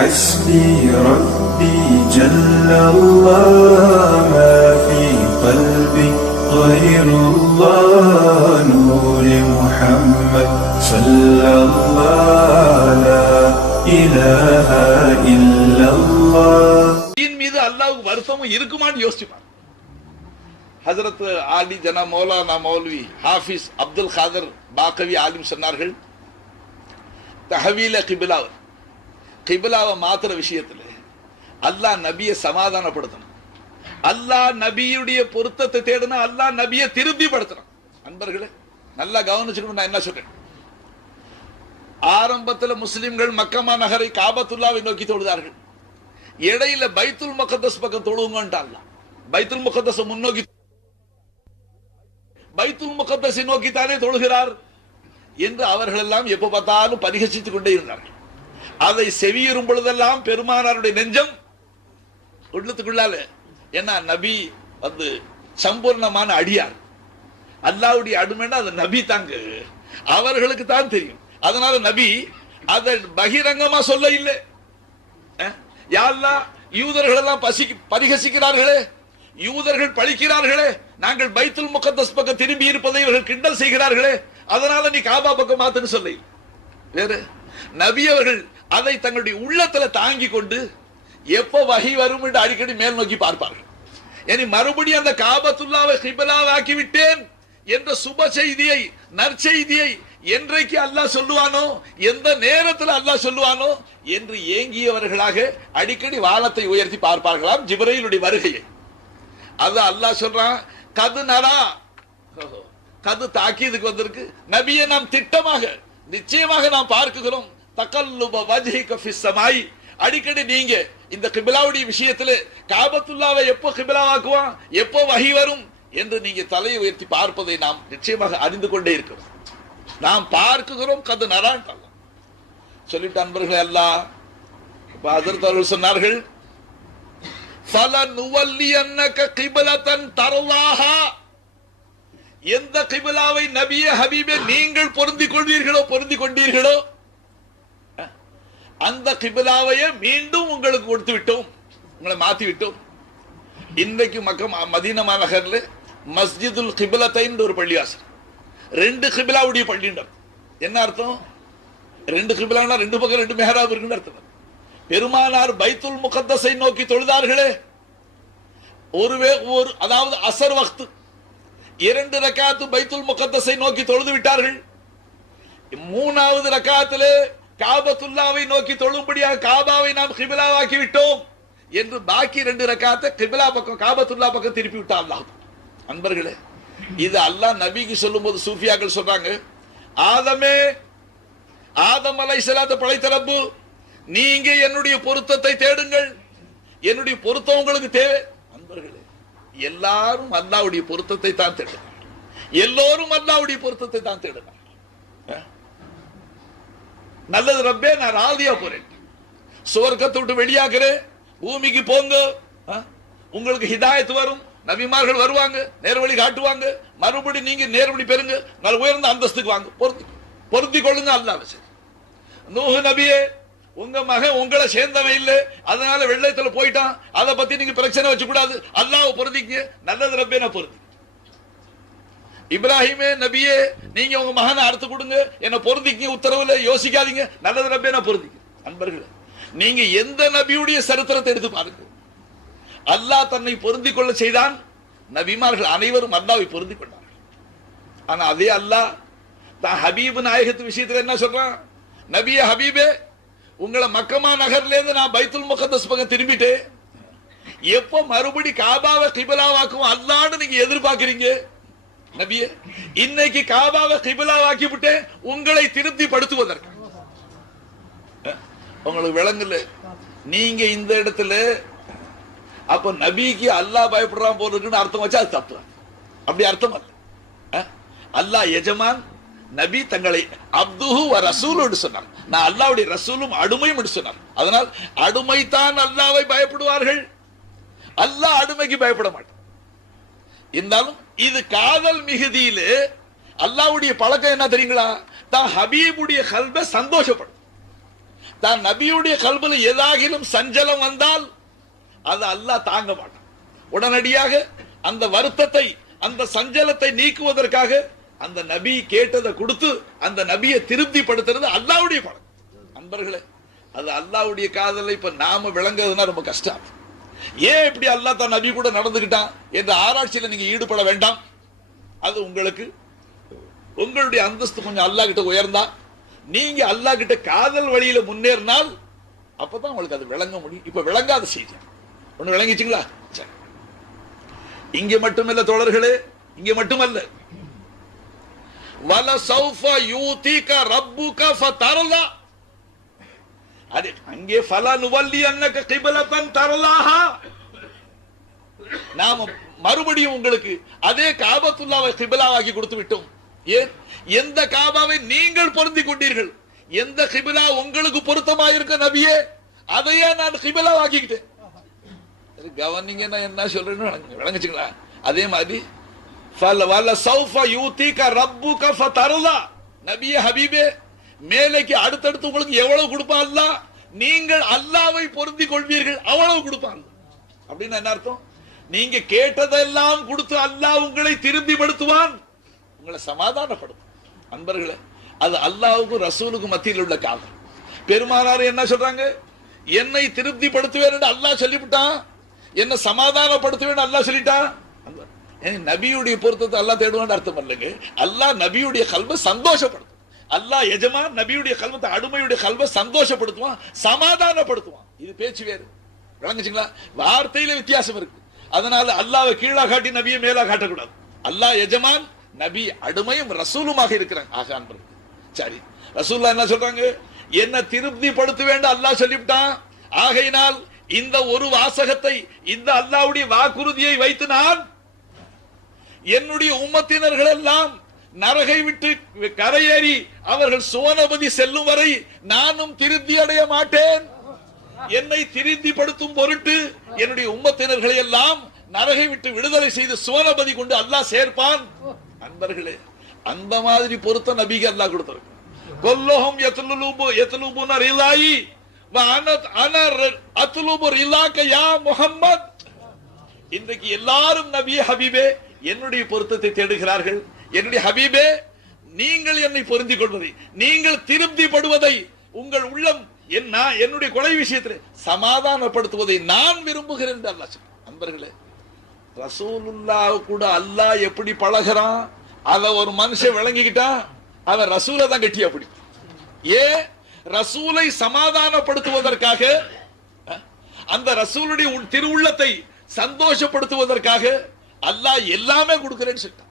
حسبي ربي جل الله ما في قلبي غير الله نور محمد صلى الله لا إله إلا الله நபியின் மீது அல்லாஹ்வுக்கு வருத்தமும் இருக்குமான்னு யோசிச்சுப்பார் ஹஜரத் ஆலி ஜனா மௌலானா மௌலவி ஹாஃபிஸ் அப்துல் காதர் பாக்கவி ஆலிம் சொன்னார்கள் தஹவீல கிபிலாவ் கிபிலாவை மாத்துற விஷயத்துல அல்லாஹ் நபியை சமாதானப்படுத்தணும். அல்லாஹ் நபியுடைய பொருத்தத்தை தேடினா அல்லாஹ் நபியை திருப்திப்படுத்தணும். அன்பர்களே நல்லா கவனிச்சுக்கணும் நான் என்ன சொல்றேன்? ஆரம்பத்துல முஸ்லிம்கள் மக்கமா நகரை காபத்துல்லாவை நோக்கி தொழுதார்கள். இடையில பைத்துல் முகத்தஸ் பக்கம் தொழுவுங்கன்ட்டாங்க பைத்துல் முகத்தஸ் முன்னோக்கி பைத்துல் முகத்தஸை நோக்கித்தானே தொழுகிறார் என்று அவர்கள் எல்லாம் எப்ப பார்த்தாலும் பரிகசித்துக் கொண்டே இருந்தார்கள். அதை செவியுறும் பொழுதெல்லாம் பெருமானாருடைய நெஞ்சம் உள்ளத்துக்குள்ளால. என்ன நபி வந்து சம்பூர்ணமான அடியார். அல்லாவுடைய அடுமைன்னா அது நபி தாங்க. அவர்களுக்கு தான் தெரியும். அதனால நபி அதை பகிரங்கமா சொல்ல இல்லை. யாரெல்லாம் யூதர்கள் எல்லாம் பசி பரிகசிக்கிறார்களே. யூதர்கள் பழிக்கிறார்களே. நாங்கள் பைத்துல் முகத்தஸ் பக்கம் திரும்பி இருப்பதை இவர்கள் கிண்டல் செய்கிறார்களே. அதனால நீ காபா பக்கம் மாத்துன்னு சொல்லி வேறு? நபி அவர்கள் அதை தங்களுடைய உள்ளத்துல தாங்கி கொண்டு எப்போ வகை வரும் என்று அடிக்கடி மேல் நோக்கி பார்ப்பார்கள். இனி மறுபடியும் அந்த காபத்துல்லாவை ஹிபலாவாக்கி விட்டேன் என்ற சுப செய்தியை நற்செய்தியை என்றைக்கு அல்லாஹ் சொல்லுவானோ எந்த நேரத்தில் அல்லாஹ் சொல்லுவானோ என்று ஏங்கியவர்களாக அடிக்கடி வானத்தை உயர்த்தி பார்ப்பார்களாம் ஜிப்ரையிலுடைய வருகையை. அது அல்லாஹ் சொல்றான் கது நரா. கது தாக்கியதுக்கு வந்திருக்கு. நபியை நாம் திட்டமாக நிச்சயமாக நாம் பார்க்குகிறோம். தகல்லுப வஜ்ஹிக ஃபிஸ் அடிக்கடி நீங்க இந்த கிபிலாவுடைய விஷயத்துல காபத்துல்லாவை எப்போ கிபிலாவாக்குவான்? எப்போ வகி வரும்? என்று நீங்க தலையை உயர்த்தி பார்ப்பதை நாம் நிச்சயமாக அறிந்து கொண்டே இருக்கிறோம். நாம் பார்க்குகிறோம் கது நரான் சொல்லிட்டு அன்பர்களே அல்லா இப்ப அதிர்த்து தன் சொன்னார்கள் எந்த கிபிலாவை நபிய ஹபீபே நீங்கள் பொருந்திக் கொண்டீர்களோ பொருந்திக் கொண்டீர்களோ அந்த கிபிலாவையே மீண்டும் உங்களுக்கு கொடுத்து விட்டோம் உங்களை மாத்தி விட்டோம் இன்றைக்கு மக்கள் மதீன மாநகர்ல மஸ்ஜிதுல் கிபிலத்தைன்ற ஒரு பள்ளிவாசல். ரெண்டு கிபிலாவுடைய பள்ளிண்டம் என்ன அர்த்தம்? ரெண்டு கிபிலானா ரெண்டு பக்கம் ரெண்டு மெஹராப் இருக்குன்னு அர்த்தம். பெருமானார் பைத்துல் முகத்தஸை நோக்கி தொழுதார்களே. ஒருவே ஒரு அதாவது அசர் வக்து. இரண்டு ரக்காத்து பைத்துல் முகத்தஸை நோக்கி தொழுது விட்டார்கள் மூணாவது ரக்காத்திலே காபத்துல்லாவை நோக்கி தொழும்படியாக காபாவை நாம் கிபிலாவாக்கி விட்டோம் என்று பாக்கி ரெண்டு ரக்காத்தை கிபிலா பக்கம் காபத்துல்லா பக்கம் திருப்பி விட்டா அல்லாஹ். அன்பர்களே இது அல்லாஹ் நபிக்கு சொல்லும்போது சூஃபியாக்கள் சொல்றாங்க ஆதமே ஆதம் அலை சலாத்த பழைத்தரப்பு நீங்க என்னுடைய பொருத்தத்தை தேடுங்கள். என்னுடைய பொருத்தம் உங்களுக்கு தேவை. அன்பர்களே எல்லாரும் அல்லாவுடைய பொருத்தத்தை தான் தேடுங்க. எல்லோரும் அல்லாவுடைய பொருத்தத்தை தான் தேடுங்க. நல்லது ரப்பே நான் ராதியா போறேன். சுவர்க்கத்தை விட்டு வெளியாக்குறேன் பூமிக்கு போங்க. உங்களுக்கு ஹிதாயத்து வரும். நபிமார்கள் வருவாங்க நேர்வழி காட்டுவாங்க. மறுபடி நீங்க நேர்வழி பெறுங்க. நல்ல உயர்ந்த அந்தஸ்துக்கு வாங்க. பொருத்தி பொருத்தி கொள்ளுங்க அல்லாஹ் சரி நூஹு நபியே உங்க மகன் உங்களை சேர்ந்தவன் இல்லை. அதனால வெள்ளத்துல போயிட்டான். அதை பத்தி நீங்க பிரச்சனை வச்சு கூடாது அல்லாஹ் பொருந்திங்க நல்லது ரப்பே நான் பொருந்தி இப்ராஹிமே நபியே நீங்க உங்க மகனை அடுத்து கொடுங்க. என்ன பொருந்திக்க உத்தரவுல யோசிக்காதீங்க. நல்லது நபியே நான் பொருந்திக்க அன்பர்களே நீங்க எந்த நபியுடைய சரித்திரத்தை எடுத்து பாருங்க. அல்லாஹ் தன்னை பொருந்திக் கொள்ள செய்தான். நபிமார்கள் அனைவரும் அல்லாவை பொருந்திக் கொண்டார்கள். ஆனா அதே அல்லாஹ் தான் ஹபீப் நாயகத்து விஷயத்துல என்ன சொல்றான்? நபியே ஹபீபே உங்களை மக்கமா நகர்ல இருந்து நான் பைத்துல் முகத்தஸ் பக்கம் திரும்பிட்டேன். எப்போ மறுபடி காபாவை கிபலாவாக்கும் அல்லான்னு நீங்க எதிர்பார்க்கிறீங்க? நபியே இன்னைக்கு காபாவை கிபிலாவாக்கி விட்டேன். உங்களை திருப்தி படுத்துவதற்கு உங்களுக்கு விளங்கல நீங்க இந்த இடத்துல அப்ப நபிக்கு அல்லாஹ் பயப்படுறான் போல இருக்குன்னு அர்த்தம் வச்சா அது தப்பு. அப்படி அர்த்தம் அல்ல அஹ், அல்லாஹ் எஜமான் நபி தங்களை அப்துஹு வ ரசூல் சொன்னார். நான் அல்லாவுடைய ரசூலும் அடிமையும் சொன்னார். அதனால் அடிமைதான் அல்லாவை பயப்படுவார்கள். அல்லாஹ் அடிமைக்கு பயப்பட மாட்டான். இருந்தாலும் இது காதல் மிகுதியில அல்லாஹ்வுடைய பழக்கம் என்ன தெரியுங்களா? தான் ஹபீபுடைய கல்வ சந்தோஷப்படும். தான் நபியுடைய கல்வில ஏதாகிலும் சஞ்சலம் வந்தால் அது அல்லாஹ் தாங்க மாட்டான். உடனடியாக அந்த வருத்தத்தை அந்த சஞ்சலத்தை நீக்குவதற்காக அந்த நபி கேட்டதை கொடுத்து அந்த நபியை திருப்திப்படுத்துறது அல்லாவுடைய படம் அன்பர்களே அது அல்லாவுடைய காதலை இப்ப நாம விளங்குறதுன்னா ரொம்ப கஷ்டம். ஏன் இப்படி அல்லாஹ் தான் நபி கூட நடந்துகிட்டான் என்ற ஆராய்ச்சியில் நீங்க ஈடுபட வேண்டாம். அது உங்களுக்கு உங்களுடைய அந்தஸ்து கொஞ்சம் அல்லாஹ் கிட்ட உயர்ந்தா நீங்க அல்லாஹ் கிட்ட காதல் வழியில முன்னேறினால் அப்பதான் உங்களுக்கு அது விளங்க முடியும். இப்ப விளங்காத செய்தி. ஒண்ணு விளங்கிச்சுங்களா? இங்க மட்டுமல்ல தோழர்களே இங்க மட்டுமல்ல. வல சௌஃப யூதிகா ரப்புகா ஃபதர்லா. அது அங்கே ஃபல நுவல்லி அன்னக கிபலத்தன் தரலாஹா. நாம மறுபடியும் உங்களுக்கு அதே காபத்துல்லாவை கிபிலாவாக்கி கொடுத்து விட்டோம். ஏன்? எந்த காபாவை நீங்கள் பொருந்தி கொண்டீர்கள்? எந்த கிபிலா உங்களுக்கு பொருத்தமா இருக்க நபியே? அதையே நான் கிபிலாவாக்கிக்கிட்டேன் கவனிங்க நான் என்ன சொல்றேன்னு விளங்குச்சுங்களா? அதே மாதிரி வல்ல சௌஃப யூதிக ரப்புக ஃபதரலா. நபியே ஹபீபே மேலைக்கு அடுத்தடுத்து உங்களுக்கு எவ்வளவு கொடுப்பான் அல்லாஹ்? நீங்கள் அல்லாவை பொருந்தி கொள்வீர்கள் அவ்வளவு கொடுப்பான். அப்படின்னு என்ன அர்த்தம்? நீங்க கேட்டதெல்லாம் கொடுத்து அல்லாஹ் உங்களை திருப்திப்படுத்துவான். உங்களை சமாதானப்படுத்தும். அன்பர்களே அது அல்லாவுக்கும் ரசூலுக்கும் மத்தியில் உள்ள காதல். பெருமானார் என்ன சொல்றாங்க? என்னை திருப்திப்படுத்துவேன் என்று அல்லாஹ் சொல்லிவிட்டான். என்ன சமாதானப்படுத்துவேன் அல்லாஹ் சொல்லிட்டான். அந்த- நபியுடைய பொருத்தத்தை அல்லாஹ் தேடுவான்னு அர்த்தம் இல்லைங்க. அல்லாஹ் நபியுடைய கல்வை சந்தோஷப்படுத்தும். அல்லாஹ் எஜமான் நபியுடைய கல்வத்தை அடிமையுடைய கல்வை சந்தோஷப்படுத்துவான் சமாதானப்படுத்துவான். இது பேச்சு வேறு. விளங்குச்சுங்களா? வார்த்தையில வித்தியாசம் இருக்கு. அதனால அல்லாவை கீழா காட்டி நபியை மேலா காட்டக்கூடாது. அல்லாஹ் எஜமான் நபி அடிமையும் ரசூலுமாக இருக்கிறாங்க. ஆக அன்பருக்கு சரி. ரசூல்லா என்ன சொல்றாங்க? என்ன திருப்திப்படுத்த வேண்டும் அல்லாஹ் சொல்லிவிட்டான். ஆகையினால் இந்த ஒரு வாசகத்தை இந்த அல்லாஹ்வுடைய வாக்குறுதியை வைத்து நான் என்னுடைய உம்மத்தினர்கள் எல்லாம் நரகை விட்டு கரையேறி அவர்கள் சுவனபதி செல்லும் வரை நானும் திருப்தி அடைய மாட்டேன். என்னை திருப்திப்படுத்தும் பொருட்டு என்னுடைய உம்மத்தினர்களை எல்லாம் நரகை விட்டு விடுதலை செய்து சுவனபதி கொண்டு அல்லாஹ் சேர்ப்பான். அன்பர்களே அந்த மாதிரி பொருத்த நபிக்கு அல்லாஹ் கொடுத்திருக்கு. கொல்லோகம் எத்தலுபு எத்தலுபுன ரிலாயி அன அன அத்துலுபு ரிலாக்க யா முகம்மத் இன்றைக்கு எல்லாரும் நபியே ஹபீபே என்னுடைய பொருத்தத்தை தேடுகிறார்கள். என்னுடைய ஹபீபே நீங்கள் என்னை பொருந்திக் கொள்வதை நீங்கள் திருப்திப்படுவதை உங்கள் உள்ளம் என்ன என்னுடைய கொலை விஷயத்தில் சமாதானப்படுத்துவதை நான் விரும்புகிறேன் என்று அல்லாஹ் சொல்றான். அன்பர்களே ரசூலுல்லா கூட அல்லாஹ் எப்படி பழகுறான்? அத ஒரு மனுஷன் விளங்கிக்கிட்டான் அவன் ரசூலை தான் கட்டியா பிடிக்கும் ஏன் ரசூலை சமாதானப்படுத்துவதற்காக அந்த ரசூலுடைய உள்- திருவுள்ளத்தை சந்தோஷப்படுத்துவதற்காக அல்லாஹ் எல்லாமே கொடுக்கிறேன்னு சொல்லிட்டான்.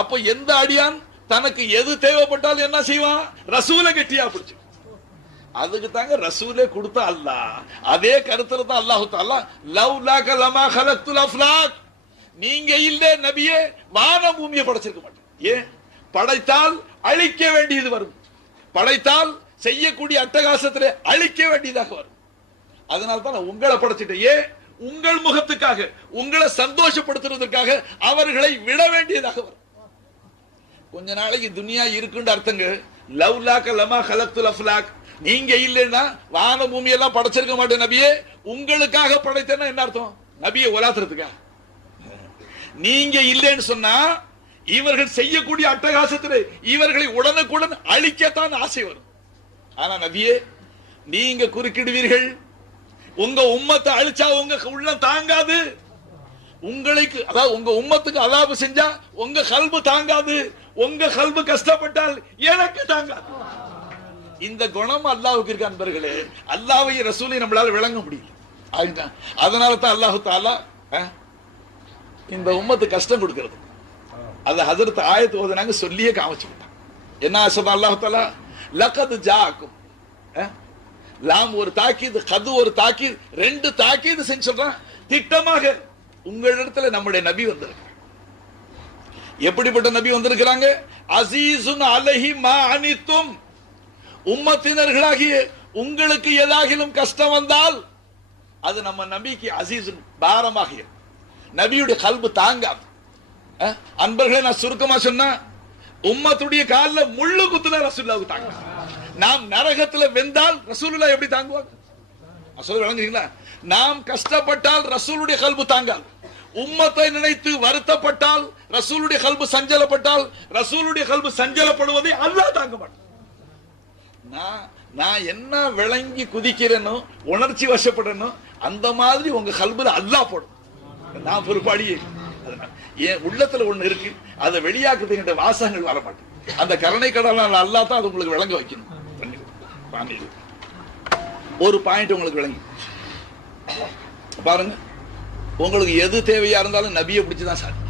அப்போ எந்த அடியான் தனக்கு எது தேவைப்பட்டாலும் என்ன செய்வான்? ரசூலை கெட்டியா பிடிச்சு. அதுக்கு தாங்க ரசூலே கொடுத்த அல்லாஹ். அதே கருத்துல தான் அல்லாஹு தாலா லவ் லாக லமா ஹலக்துல் அஃப்லாக். நீங்க இல்ல நபியே வான பூமியை படைச்சிருக்க மாட்டேன் ஏன்? படைத்தால் அழிக்க வேண்டியது வரும். படைத்தால் செய்யக்கூடிய அட்டகாசத்திலே அழிக்க வேண்டியதாக வரும். அதனால தான் நான் உங்களை படைச்சிட்டேன். ஏன்? உங்கள் முகத்துக்காக உங்களை சந்தோஷப்படுத்துறதுக்காக அவர்களை விட வேண்டியதாக வரும். கொஞ்ச நாளைக்கு துனியா இருக்குன்னு அர்த்தங்க லவ் லாக்க லமா ஹலக்துல் அஃப்லாக். நீங்க இல்லைன்னா வான பூமி எல்லாம் படைச்சிருக்க மாட்டேன் நபியே. உங்களுக்காக படைத்தேன்னா என்ன அர்த்தம்? நபியை உலாத்துறதுக்கா? நீங்க இல்லைன்னு சொன்னா இவர்கள் செய்யக்கூடிய அட்டகாசத்தில் இவர்களை உடனுக்குடன் அழிக்கத்தான் ஆசை வரும். ஆனா நபியே நீங்க குறுக்கிடுவீர்கள். உங்க உம்மத்தை அழிச்சா உங்க உள்ளம் தாங்காது. உங்களுக்கு அதாவது உங்க உம்மத்துக்கு அலாபு செஞ்சா உங்க கல்பு தாங்காது. உங்க கல்பு கஷ்டப்பட்டால் எனக்கு தாங்காது. இந்த குணம் அல்லாவுக்கு இருக்க அன்பர்களே. அல்லாவை ரசூலை நம்மளால விளங்க முடியல. அதனால தான் அல்லாஹு தாலா இந்த உம்மத்து கஷ்டம் கொடுக்கறது. அது ஹதரத் ஆயத்து ஓதுனாங்க சொல்லியே காமிச்சு விட்டான் என்ன ஆசை அல்லாஹு தாலா லக்கது ஜாக்கும் லாம் ஒரு தாக்கீது கது ஒரு தாக்கீது ரெண்டு தாக்கீது செஞ்சு சொல்றான். திட்டமாக உங்களிடத்துல நம்முடைய நபி வந்திருக்கிறார் எப்படிப்பட்ட நபி வந்திருக்கிறாங்க? அசீசுன் அலஹி மா அனித்தும். உம்மத்தினர்களாகிய உங்களுக்கு ஏதாகிலும் கஷ்டம் வந்தால் அது நம்ம நபிக்கு அசீசுன் பாரமாகிய. நபியுடைய கல்பு தாங்காது. அஹ், நான் சுருக்கமா சொன்னா உம்மத்துடைய காலில் முள்ளு குத்துல ரசூல்லாவுக்கு தாங்க நாம் நரகத்துல வெந்தால் ரசூலுல்லா எப்படி தாங்குவாங்க? சொல்ல விளங்குறீங்களா? நாம் கஷ்டப்பட்டால் ரசூலுடைய கல்பு தாங்காது. உம்மத்தை நினைத்து வருத்தப்பட்டால் ரசூலுடைய கல்பு சஞ்சலப்பட்டால் ரசூலுடைய கல்பு சஞ்சலப்படுவதை அல்லாஹ் தாங்க மாட்டான். நான் நான் என்ன விளங்கி குதிக்கிறேனோ உணர்ச்சி வசப்படனோ அந்த மாதிரி உங்க கல்புல அல்லாஹ் போடும். நான் பொறுப்பாடியே அதனால என் உள்ளத்துல ஒண்ணு இருக்கு அதை வெளியாக்குறதுங்கிட்ட வாசகங்கள் வர மாட்டேன் அந்த கருணை கடலால் அல்லா தான் அது உங்களுக்கு விளங்க வைக்கணும். ஒரு பாயிண்ட் உங்களுக்கு விளங்கி. பாருங்க. உங்களுக்கு எது தேவையா இருந்தாலும் நபியை பிடிச்சி தான் சாதிக்கும்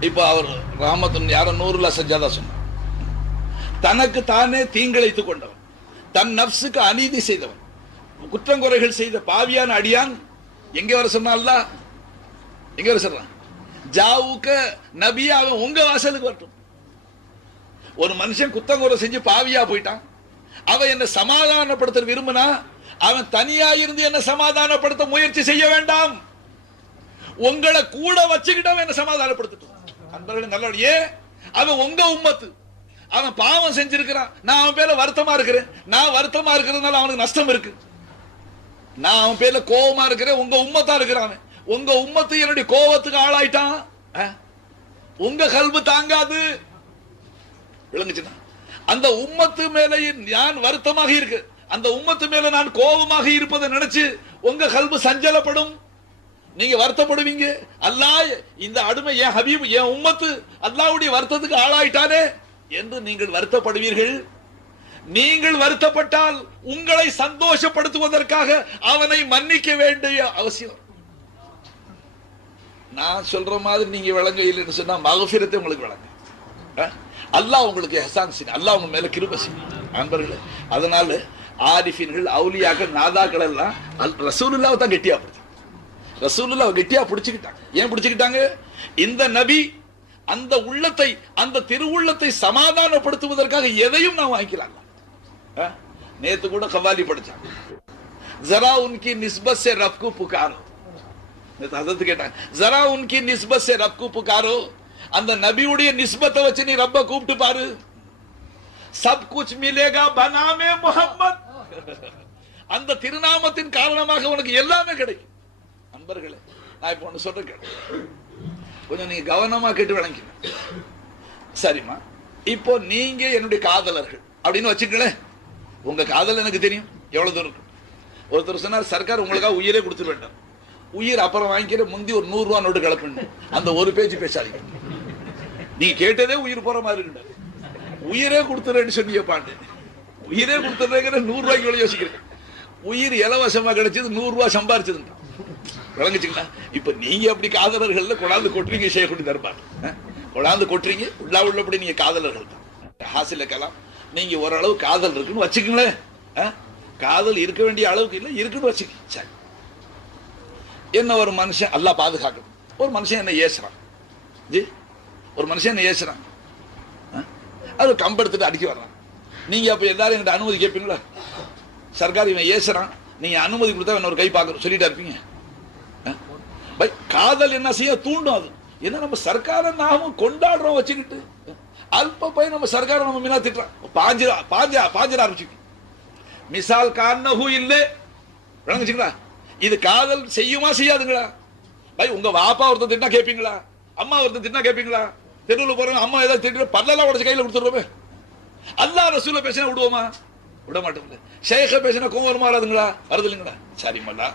இப்போ அவர் ராமத்தன் யாரோ நூறுல சஜாதா சொன்னார். தனக்கு தானே தீங்கிழைத்துக் கொண்டவன். தன் நப்சுக்கு அநீதி செய்தவன். குற்றங்குறைகள் செய்த பாவியான அடியான் எங்க வர சொன்னான்ல எங்க வர சொல்றான்? ஜாவுக்க நபியா அவன் உங்க வாசலுக்கு வரட்டும். ஒரு மனுஷன் குத்தங்குறை செஞ்சு பாவியா போயிட்டான். அவன் என்ன சமாதானப்படுத்த விரும்பினா அவன் தனியா இருந்து என்ன சமாதானப்படுத்த முயற்சி செய்ய வேண்டாம். உங்களை கூட வச்சுக்கிட்டு அவன் என்ன சமாதானப்படுத்தட்டும். அன்பர்கள் நல்லபடியே அவன் உங்க உம்மத்து. அவன் பாவம் செஞ்சிருக்கிறான். நான் அவன் பேர்ல வருத்தமா இருக்கிறேன். நான் வருத்தமா இருக்கிறதுனால அவனுக்கு நஷ்டம் இருக்கு. நான் அவன் பேர்ல கோபமா இருக்கிறேன். உங்க உம்மத்தா இருக்கிறான் உங்க உம்மத்து என்னுடைய கோபத்துக்கு ஆளாயிட்டான். உங்க கல்பு தாங்காது. விளங்குச்சுன்னா. அந்த உம்மத்து மேலே நான் வருத்தமாக இருக்கு? அந்த உம்மத்து மேல நான் கோபமாக இருப்பதை நினைச்சு உங்க கல்பு சஞ்சலப்படும்? நீங்க வருத்தப்படுவீங்க? அல்லாஹ் இந்த அடிமை என் ஹபீப் என் உம்மத்து அல்லாவுடைய வருத்தத்துக்கு ஆளாயிட்டானே என்று நீங்கள் வருத்தப்படுவீர்கள். நீங்கள் வருத்தப்பட்டால் உங்களை சந்தோஷப்படுத்துவதற்காக அவனை மன்னிக்க வேண்டிய அவசியம். நான் சொல்ற மாதிரி நீங்க விளங்க இல்லைன்னு சொன்னா மகபிரத்தை உங்களுக்கு விளங்க. அல்லாஹ் உங்களுக்கு ஹசான் செய்யும். அல்லாஹ் உங்க மேல கிருப செய்யும். அன்பர்களே அதனால ஆரிஃபின்கள் அவுலியாக்கள் நாதாக்கள் எல்லாம் ரசூலுல்லாவை தான் கெட்டியா பிடிச்சாங்க ரசூலுல்லாவை கெட்டியா பிடிச்சுக்கிட்டாங்க. ஏன் பிடிச்சுக்கிட்டாங்க? இந்த நபி அந்த உள்ளத்தை அந்த திருவுள்ளத்தை சமாதானப்படுத்துவதற்காக எதையும் நான் வாங்கிக்கலாம் நேத்து கூட கவாலி படிச்சாங்க. ஜரா உன்கி நிஸ்பத் சே ரப்கு புகாரோ. நேத்து கேட்டாங்க. ஜரா உன்கி நிஸ்பத் சே ரப்கு புகாரோ? அந்த நபியுடைய நிஸ்பத்தை வச்சு நீ ரப்ப கூப்பிட்டு பாரு. சப் குச் மிலேகா பனாமே முஹம்மத் அந்த திருநாமத்தின் காரணமாக உனக்கு எல்லாமே கிடைக்கும். நண்பர்களே நான் இப்போ ஒன்று சொல்றேன் கொஞ்சம் நீங்க கவனமா கேட்டு விளங்கிக்கணும் சரிம்மா. இப்போ நீங்க என்னுடைய காதலர்கள். அப்படின்னு வச்சுக்கங்களேன் உங்க காதல் எனக்கு தெரியும். எவ்வளவு தூரம் இருக்கும்? ஒருத்தர் சொன்னார் சர்க்கார் உங்களுக்காக உயிரே கொடுத்து வேண்டாம் உயிர் அப்புறம் வாங்கிக்கிற முந்தி ஒரு நூறு ரூபா நோட்டு கலப்புன்னு. அந்த ஒரு பேஜ் பேசாதீங்க. நீங்க கேட்டதே உயிர் போற மாதிரி இருக்கு உயிரே கொடுத்துறேன்னு சொன்னிய பாண்டு உயிரே கொடுத்துறேங்கிற நூறு ரூபாய்க்கு வேலை யோசிக்கிறேன் உயிர் இலவசமா கிடைச்சது நூறு ரூபாய் சம்பாரிச்சதுங்க விளங்குச்சுங்களா? இப்ப நீங்க அப்படி காதலர்கள்ல கொண்டாந்து கொட்டுறீங்க ஷேகுடி தர்பார் தருப்பாங்க. கொண்டாந்து கொட்டுறீங்க உள்ளா உள்ளபடி நீங்க காதலர்கள் தான். ஹாசில கலாம் நீங்க ஓரளவு காதல் இருக்குன்னு வச்சுக்கங்களேன். காதல் இருக்க வேண்டிய அளவுக்கு இல்லை இருக்குன்னு வச்சுக்க. சரி என்ன ஒரு மனுஷன் எல்லாம் பாதுகாக்கணும். ஒரு மனுஷன் என்ன ஏசுறான்? ஜி? ஒரு மனுஷன் என்ன ஏசுறான்? அது கம்பெடுத்துட்டு அடிக்க வர்றான். நீங்கள் அப்போ எல்லாரும் எங்கிட்ட அனுமதி கேட்பீங்களா? சர்க்கார் இவன் ஏசுறான். நீங்கள் அனுமதி கொடுத்தா இன்னொரு ஒரு கை பார்க்குறோம் சொல்லிட்டா இருப்பீங்க. பை காதல் என்ன செய்ய தூண்டும் அது. என்ன நம்ம சர்க்காரை நாமும் கொண்டாடுறோம் வச்சுக்கிட்டு. அல்ப பை நம்ம சர்க்காரை நம்ம மீனா திட்டுறான் பாஞ்சு பாஞ்சா பாஞ்சிட ஆரம்பிச்சுக்கு. மிசால் காரணஹு இல்லை. விளங்குச்சுங்களா? இது காதல் செய்யுமா செய்யாதுங்களா? பை உங்க வாப்பா ஒருத்தர் திட்டினா கேட்பீங்களா? அம்மா ஒருத்தர் திட்டினா கேட்பீங்களா? தெருவில் போறவங்க அம்மா ஏதாவது திட்டு பல்லெல்லாம் உடச்சு கையில கொடுத்துருவோமே அல்லாஹ் ரசூல பேசினா விடுவோமா? விட மாட்டோம்ல. ஷேக பேசினா கோவம் வராதுங்களா? வருது இல்லைங்களா சரிமல்லா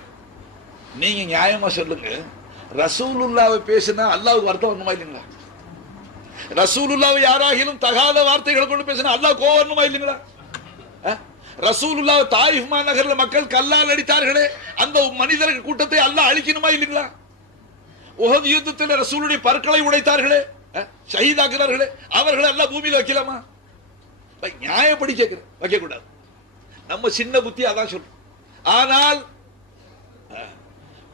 நீங்க நியாயமா சொல்லுங்க. ரசூலுல்லாவை பேசினா அல்லாவுக்கு வருத்தம் வரணுமா இல்லைங்களா? ரசூலுல்லாவை யாராகிலும் தகாத வார்த்தைகளை கொண்டு பேசினா அல்லாஹ் கோவம் வரணுமா இல்லைங்களா? அஹ்? ரசூலுல்லாஹ் தாயிஃப் நகர்ல மக்கள் கல்லால் அடித்தார்களே அந்த மனிதர்கள் கூட்டத்தை அல்லாஹ் அழிக்கணுமா இல்லைங்களா? உகது யுத்தத்தில் ரசூலுடைய பற்களை உடைத்தார்களே ஷஹீதாக்குறார்களே அவர்களை எல்லாம் பூமியில் வைக்கலாமா? நியாயப்படி கேட்கிறேன் வைக்கக்கூடாது. நம்ம சின்ன புத்தி அதான் சொல்றோம். ஆனால்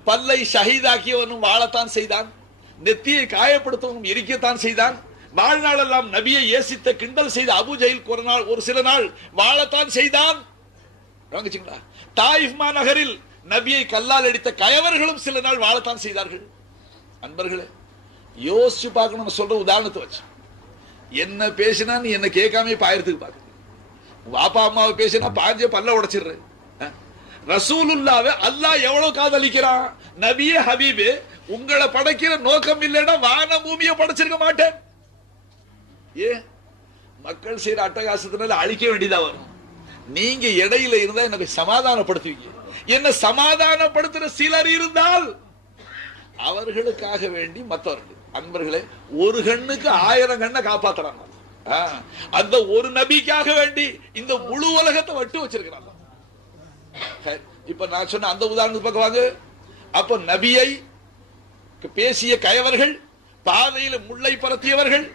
பல்லை ஷஹீதாக்கியவனும் வாழத்தான் செய்தான். நெத்தியை காயப்படுத்தவனும் எரிக்கத்தான் செய்தான். வாழ்நாளெல்லாம் நபியை ஏசித்த கிண்டல் செய்த அபு ஜெயில் ஒரு நாள் ஒரு சில நாள் வாழத்தான் செய்தான். தாயிஃப்மா நகரில் நபியை கல்லால் அடித்த கயவர்களும் சில நாள் வாழத்தான் செய்தார்கள். அன்பர்களே யோசிச்சு பார்க்கணும் சொல்ற உதாரணத்தை வச்சு. என்ன பேசினா நீ என்ன கேட்காம பாயறதுக்கு பார்க்க வாப்பா அம்மாவை பேசினா பாஞ்சே பல்ல உடைச்சிடுற அஹ்? ரசூலுல்லாவை அல்லாஹ் எவ்வளவு காதலிக்கிறான்? நபியே ஹபீபு உங்களை படைக்கிற நோக்கம் இல்லைன்னா வான பூமியை படைச்சிருக்க மாட்டேன். ஏ? மக்கள் செய்யற அட்டகாசத்தினால அழிக்க வேண்டியதா வரும். நீங்க இடையில இருந்தா எனக்கு சமாதானப்படுத்துவீங்க. என்ன சமாதானப்படுத்துற சிலர் இருந்தால் அவர்களுக்காக வேண்டி மற்றவர்கள் அன்பர்களே ஒரு கண்ணுக்கு ஆயிரம் கண்ணை காப்பாத்துறாங்க. அந்த ஒரு நபிக்காக வேண்டி இந்த முழு உலகத்தை வட்டு வச்சிருக்கிறாங்க. சரி, இப்ப நான் சொன்ன அந்த உதாரணத்துக்கு பக்கம் வாங்க. அப்ப நபியை பேசிய கயவர்கள் பாதையில் முல்லை பரத்தியவர்கள்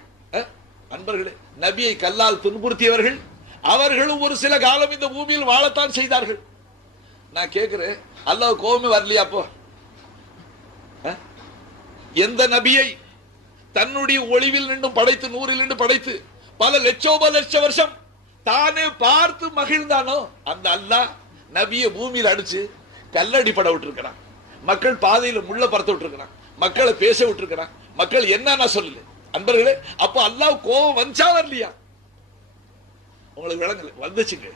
அன்பர்களே நபியை கல்லால் துன்புறுத்தியவர்கள் அவர்களும் ஒரு சில காலம் இந்த பூமியில் வாழத்தான் செய்தார்கள். நான் கேட்கிறேன் அல்லாஹ் கோபமே வரலையா அப்போ? எந்த நபியை தன்னுடைய ஒளிவில் நின்று படைத்து நூறில் நின்று படைத்து பல லட்சோப லட்ச வருஷம் தானே பார்த்து மகிழ்ந்தானோ அந்த அல்லாஹ் நபிய பூமியில் அடிச்சு கல்லடி பட விட்டுருக்கிறான். மக்கள் பாதையில முள்ள பறத்து விட்டுருக்கிறான். மக்களை பேச விட்டுருக்கிறான். மக்கள் என்னன்னா சொல்லல. அன்பர்களே அப்போ அல்லாஹ் கோபம் வந்துச்சா வரலையா? உங்களுக்கு விளங்கல வந்துச்சுங்க.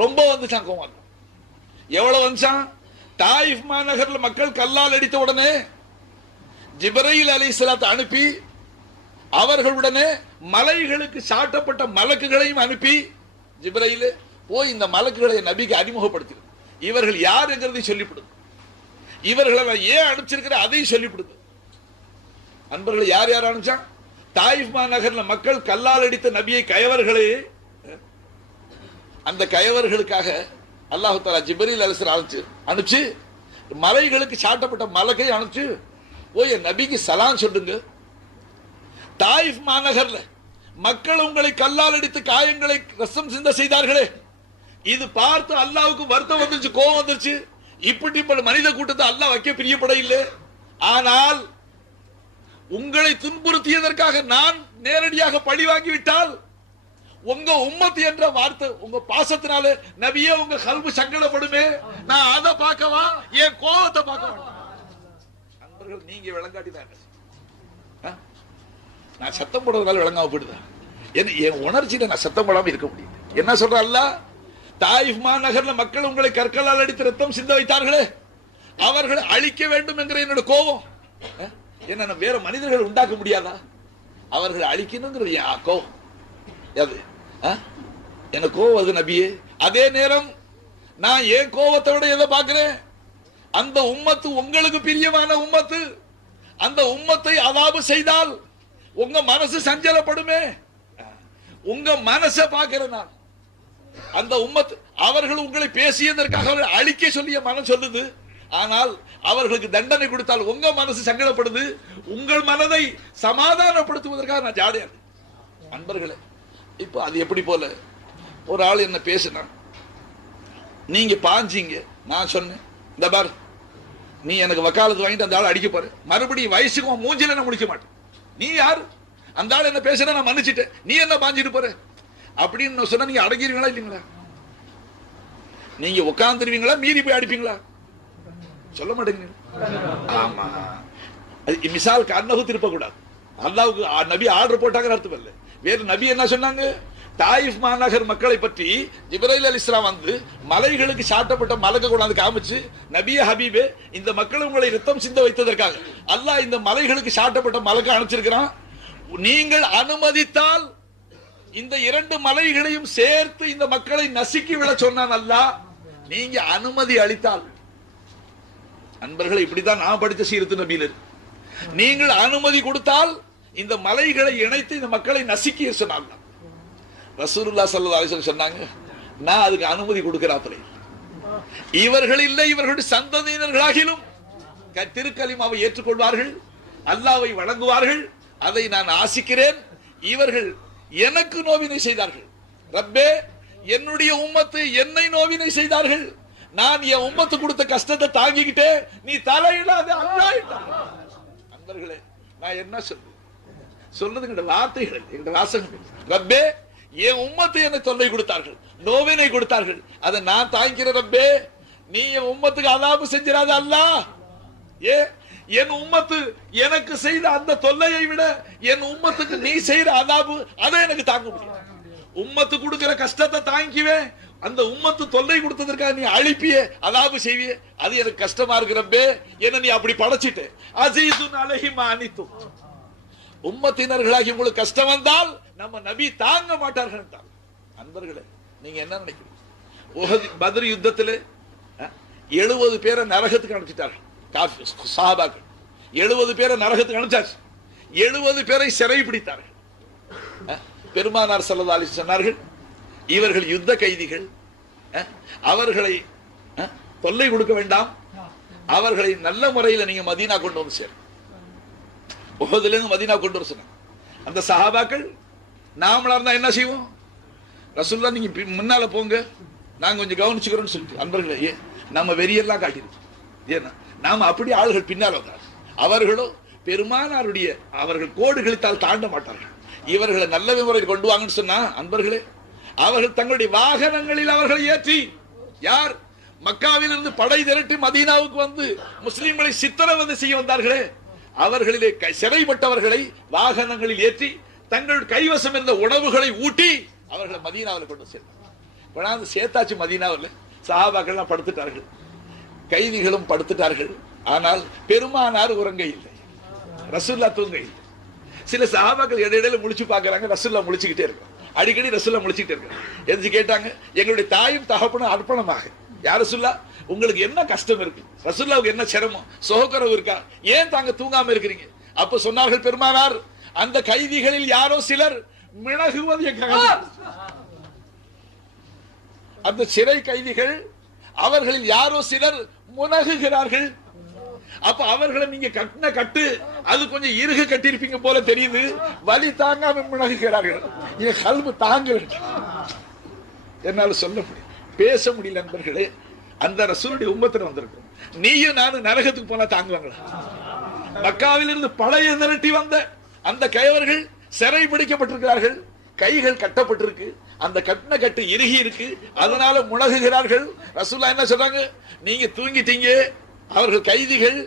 ரொம்ப வந்துச்சான் கோபம். எவ்வளவு வந்துச்சான்? தாயிஃப் மாநகர்ல மக்கள் கல்லால் அடித்த உடனே ஜிப்ரையில் அலைஹிஸ்ஸலாத்தை அனுப்பி அவர்களுடனே மலைகளுக்கு சாட்டப்பட்ட மலக்குகளையும் அனுப்பி ஜிப்ரையில் போய் இந்த மலக்குகளை நபிக்கு அறிமுகப்படுத்திடும் இவர்கள் யார் என்கிறதை சொல்லிவிடுது இவர்களை நான் ஏன் அனுப்பிச்சிருக்கிற அதையும் சொல்லிவிடுது அன்பர்கள் யார் யார் அனுப்பிச்சான் தாயிஃப் மாநகர்ல மக்கள் கல்லால் அடித்த நபியை கயவர்களே அந்த கயவர்களுக்காக அல்லாஹு தாலா ஜிபரில் அரசர் அனுப்பிச்சு அனுப்பிச்சு மலைகளுக்கு சாட்டப்பட்ட மலக்கை அனுப்பிச்சு போய் என் நபிக்கு சலாம் சொல்லுங்க. தாயிஃப் மாநகர்ல மக்கள் உங்களை கல்லால் அடித்து காயங்களை ரசம் சிந்த செய்தார்களே. இது பார்த்து அல்லாவுக்கு வருத்தம் வந்துருச்சு கோபம் வந்துருச்சு. இப்படிப்பட்ட மனித கூட்டத்தை அல்லாஹ் வைக்க பிரியப்பட இல்லை. ஆனால் உங்களை துன்புறுத்தியதற்காக நான் நேரடியாக பழி வாங்கி விட்டால் உங்க உம்மத்து என்ற வார்த்தை உங்க பாசத்தினால நபியே உங்க கல்வி சங்கடப்படுமே. நான் அதை பார்க்கவா? என் கோபத்தை பார்க்க நண்பர்கள் நீங்க விளங்காட்டினாங்க நான் சத்தம் போடுறதுனால விளங்காம போயிடுதா? என்ன என் உணர்ச்சியில நான் சத்தம் போடாம இருக்க முடியும். என்ன சொல்ற தாயிஃப் மாநகர்ல மக்கள் உங்களை கற்களால் அடித்து ரத்தம் சிந்த வைத்தார்களே. அவர்களை அழிக்க வேண்டும் என்கிற என்னோட கோபம். என்ன வேற மனிதர்கள் உண்டாக்க முடியாதா? அவர்களை அழிக்கணுங்கிறது என் கோபம். அது எனக்கு கோவம் அது நபியே? அதே நேரம் நான் ஏன் கோவத்தை விட எதை பார்க்கிறேன்? அந்த உம்மத்து உங்களுக்கு பிரியமான உம்மத்து. அந்த உம்மத்தை அதாபு செய்தால் உங்க மனசு சஞ்சலப்படுமே. உங்க மனசை பார்க்கிற நான் அந்த உம்மத் அவர்கள் உங்களை பேசியதற்காக அவர்கள் அழிக்க சொல்லிய மனம் சொல்லுது. ஆனால் அவர்களுக்கு தண்டனை கொடுத்தால் உங்க மனசு சங்கடப்படுது. உங்கள் மனதை சமாதானப்படுத்துவதற்காக நான் ஜாலியா அன்பர்களே இப்போ அது எப்படி போல? ஒரு ஆள் என்ன பேசினா நீங்க பாஞ்சீங்க. நான் சொன்னேன் இந்த பார் நீ எனக்கு வக்காலத்து வாங்கிட்டு அந்த ஆள் அடிக்க போற. மறுபடியும் வயசுக்கு உன் மூஞ்சில நான் முடிக்க மாட்டேன். நீ யார்? அந்த ஆள் என்ன பேசுற நான் மன்னிச்சுட்டேன். நீ என்ன பாஞ்சிட்டு போற? அப்படின்னு நான் சொன்னா நீங்க அடங்கிடுவீங்களா இல்லைங்களா? நீங்க உட்காந்துருவீங்களா மீறி போய் அடிப்பீங்களா? சொல்ல மாட்டேங்க ஆமா. அது மிசால் கண்ணகு திருப்ப கூடாது அல்லாவுக்கு நபி ஆர்டர் போட்டாங்கன்னு அர்த்தம் இல்லை. வேறு நபி என்ன சொன்னாங்க? தாயிஃப் மாநகர் மக்களை பற்றி ஜிப்ரைல் அலி இஸ்லாம் வந்து மலைகளுக்கு சாட்டப்பட்ட மலக்க கொண்டாந்து காமிச்சு நபிய ஹபீபே இந்த மக்கள் உங்களை ரத்தம் சிந்த வைத்ததற்காக. அல்லாஹ் இந்த மலைகளுக்கு சாட்டப்பட்ட மலக்க அனுப்பிச்சிருக்கிறான். நீங்கள் அனுமதித்தால் இந்த இரண்டு மலைகளையும் சேர்த்து இந்த மக்களை நசுக்கி விட சொன்னான் அல்லாஹ். நீங்க அனுமதி அளித்தால். அன்பர்களை இப்படித்தான் நான் படித்த சீரத்து நபீலர் நீங்கள் அனுமதி கொடுத்தால் இந்த மலைகளை இணைத்து இந்த மக்களை நசுக்கி சொன்னால்தான் ரசூலுல்லா சல்லா அலிசன் சொன்னாங்க நான் அதுக்கு அனுமதி கொடுக்கிறாப்பில்லை இவர்கள் இல்லை இவர்களுடைய சந்ததியினர்களாகிலும் க- திருக்கலிமாவை ஏற்றுக்கொள்வார்கள் அல்லாவை வழங்குவார்கள் அதை நான் ஆசிக்கிறேன். இவர்கள் எனக்கு நோவினை செய்தார்கள். ரப்பே என்னுடைய உம்மத்து என்னை நோவினை செய்தார்கள். நான் என் உம்மத்து கொடுத்த கஷ்டத்தை தாங்கிக்கிட்டே நீ தலையிடாத அல்லாயிட்டான் நண்பர்களே நான் என்ன சொல்றது? சொல்றது எங்க வார்த்தைகள் எங்க வாசகங்கள் ரப்பே என் உம்மத்து எனக்கு தொல்லை கொடுத்தார்கள் நோவினை கொடுத்தார்கள். அதை நான் தாங்கிக்கிற ரப்பே நீ என் உம்மத்துக்கு அலாபு செஞ்சிடாத அல்லாஹ். ஏ என் உம்மத்து எனக்கு செய்த அந்த தொல்லையை விட என் உம்மத்துக்கு நீ செய்யற அதாபு அதை எனக்கு தாங்க முடியும். உம்மத்து கொடுக்கிற கஷ்டத்தை தாங்கிக்குவேன் அந்த உம்மத்து தொல்லை கொடுத்ததற்காக நீ அழிப்பியே அலாபு செய்விய. அது எனக்கு கஷ்டமா இருக்கிறப்பே என்ன நீ அப்படி படைச்சிட்டு. அசீசுன் அழகி அனித்தும். உம்மத்தினர்களாகி உங்களுக்கு கஷ்டம் வந்தால் நம்ம நபி தாங்க மாட்டார்கள் என்றார். அன்பர்களே நீங்க என்ன நினைக்கிறீங்க? பதிரி யுத்தத்தில் எழுபது பேரை நரகத்துக்கு அனுப்பிச்சிட்டார்கள். காஃபி எழுபது பேரை நரகத்துக்கு அனுப்பிச்சாச்சு. எழுபது பேரை சிறை பிடித்தார்கள். பெருமானார் செல்லதாலி சொன்னார்கள் இவர்கள் யுத்த கைதிகள். அவர்களை தொல்லை கொடுக்க வேண்டாம். அவர்களை நல்ல முறையில் நீங்க மதீனா கொண்டு வந்து சேரும் உஹதுல மதீனா கொண்டு வர சொன்னாங்க. அந்த சஹாபாக்கள் நாமளா இருந்தா என்ன செய்வோம்? ரசூல்லா நீங்க பி- முன்னால போங்க. நாங்க கொஞ்சம் கவனிச்சுக்கிறோம்னு சொல்லிட்டு அன்பர்களே ஏ நம்ம வெறியெல்லாம் காட்டிடுவோம் ஏன்னா நாம அப்படி ஆளுகள் பின்னால் வந்தார் அவர்களோ பெருமானாருடைய அவர்கள் கோடு தாண்ட மாட்டார்கள். இவர்களை நல்ல விமுறையில் கொண்டு வாங்கன்னு சொன்னா அன்பர்களே அவர்கள் தங்களுடைய வாகனங்களில் அவர்களை ஏற்றி யார்? மக்காவிலிருந்து படை திரட்டி மதீனாவுக்கு வந்து முஸ்லிம்களை சித்திரவதை செய்ய வந்தார்களே அவர்களிலே சிறைப்பட்டவர்களை வாகனங்களில் ஏற்றி தங்கள் கைவசம் இருந்த உணவுகளை ஊட்டி அவர்களை மதீனாவில் கொண்டு சேர்ந்தார் கொண்டாந்து சேர்த்தாச்சு மதீனாவில். சஹாபாக்கள்லாம் படுத்துட்டார்கள். கைதிகளும் படுத்துட்டார்கள். ஆனால் பெருமானார் உறங்க இல்லை ரசுல்லா தூங்க இல்லை சில சஹாபாக்கள் இடையில முழிச்சு பார்க்கறாங்க. ரசுல்லா முழிச்சுக்கிட்டே இருக்கும். அடிக்கடி ரசுல்லா முழிச்சுக்கிட்டே இருக்காங்க எதிர்த்து கேட்டாங்க எங்களுடைய தாயும் தகப்பனும் அர்ப்பணமாக. யார் ரசுல்லா? உங்களுக்கு என்ன கஷ்டம் இருக்கு? ரசுல்லாவுக்கு என்ன சிரமம்? சுகக்குறவு இருக்கா? ஏன் தாங்க தூங்காம இருக்கிறீங்க? அப்ப சொன்னார்கள் பெருமானார் அந்த கைதிகளில் யாரோ சிலர் மிளகுவது எங்க அந்த சிறை கைதிகள் அவர்களில் யாரோ சிலர் முனகுகிறார்கள். அப்ப அவர்களை நீங்க கட்டின கட்டு அது கொஞ்சம் இறுக கட்டியிருப்பீங்க போல தெரியுது. வலி தாங்காம முனகுகிறார்கள். என் கல்வி தாங்க என்னால சொல்ல முடியும் பேச முடியல நண்பர்களே. அந்த ரசூலுடைய உம்பத்துல வந்திருக்கும் நீயும் நானும் நரகத்துக்கு போனா தாங்குவாங்களா? மக்காவிலிருந்து பழைய நிரட்டி வந்த அந்த கயவர்கள் சிறை பிடிக்கப்பட்டிருக்கிறார்கள் கைகள் கட்டப்பட்டிருக்கு அந்த கட்டின கட்டு இறுகி இருக்கு அதனால முழகுகிறார்கள். ரசூல்லா என்ன சொல்றாங்க? நீங்க தூங்கிட்டீங்க அவர்கள் கைதிகள்.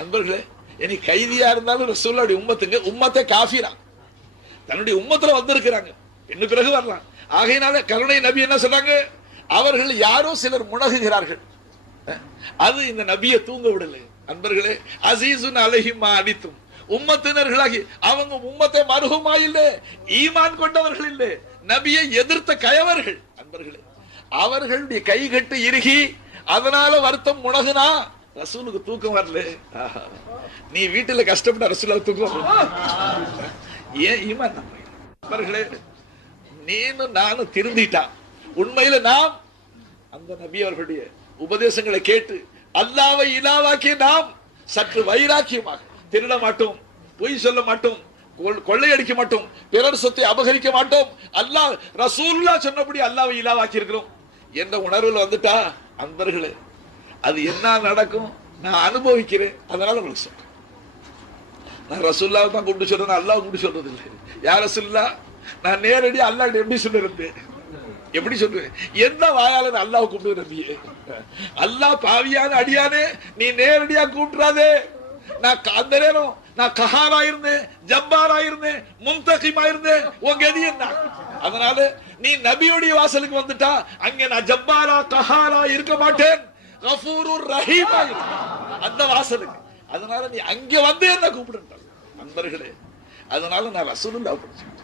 அன்பர்களே இனி கைதியா இருந்தாலும் ரசூல்லாவுடைய உம்மத்துங்க உம்மத்தை காஃபிரா. தன்னுடைய உம்மத்துல வந்திருக்கிறாங்க. இன்னும் பிறகு வரலாம். ஆகையினால கருணை நபி என்ன சொல்றாங்க? அவர்கள் யாரோ சிலர் முனகுகிறார்கள் அது இந்த நபியை தூங்க விடல. அன்பர்களே அசீசுன் அலஹிமா அடித்தும் உம்மத்தினர்களாகி அவங்க உம்மத்தை மருகுமா இல்லை ஈமான் கொண்டவர்கள் இல்லை. நபியை எதிர்த்த கயவர்கள் அன்பர்களே அவர்களுடைய கை கட்டு இறுகி அதனால வருத்தம் முணகுனா ரசூலுக்கு தூக்கம் வரல. ஆஹா. நீ வீட்டுல கஷ்டப்பட்ட ரசூலுக்கு தூக்கம் ஏன் ஈமான் நம்ம நண்பர்களே நீனும் நானும் திருந்திட்டா. உண்மையில நாம் அந்த நபி அவர்களுடைய உபதேசங்களை கேட்டு அல்லாவை இலாவாக்கிய நாம் சற்று வைராக்கியமாக திருட மாட்டோம் பொய் சொல்ல மாட்டோம் கொள்- கொள்ளையடிக்க மாட்டோம் பிறர் சொத்தை அபகரிக்க மாட்டோம். அல்லாஹ் ரசூல்லா சொன்னபடி அல்லாவை இலாவாக்கி இருக்கிறோம் என்ற உணர்வில் வந்துட்டா அன்பர்களே அது என்ன நடக்கும்? நான் அனுபவிக்கிறேன். அதனால உங்களுக்கு சொல்றேன். நான் ரசூல்லாவை தான் கூப்பிட்டு சொல்றேன் அல்லாஹ் கூப்பிட்டு சொல்றது இல்லை யார் ரசூல்லா நான் நேரடியா அல்லாஹ் எப்படி சொல்லிருந்தேன் எப்படி சொல்றேன் எந்த வாயால அல்லாஹ் கூப்பிட்டு நம்பியே அல்லாஹ் பாவியான அடியானே நீ நேரடியா கூப்பிடுறாதே நான் அந்த நேரம் நான் கஹாரா இருந்தேன் ஜப்பாரா இருந்தேன் மும்தகிமா இருந்தேன் உங்க கதி என்ன? அதனால நீ நபியுடைய வாசலுக்கு வந்துட்டா அங்க நான் ஜப்பாரா கஹாரா இருக்க மாட்டேன். கஃபூருர் ரஹீமா அந்த வாசலுக்கு. அதனால நீ அங்க வந்து என்ன கூப்பிடுன்றாங்க நண்பர்களே அதனால நான் ரசூலுல்லாஹ் பிடிச்சேன்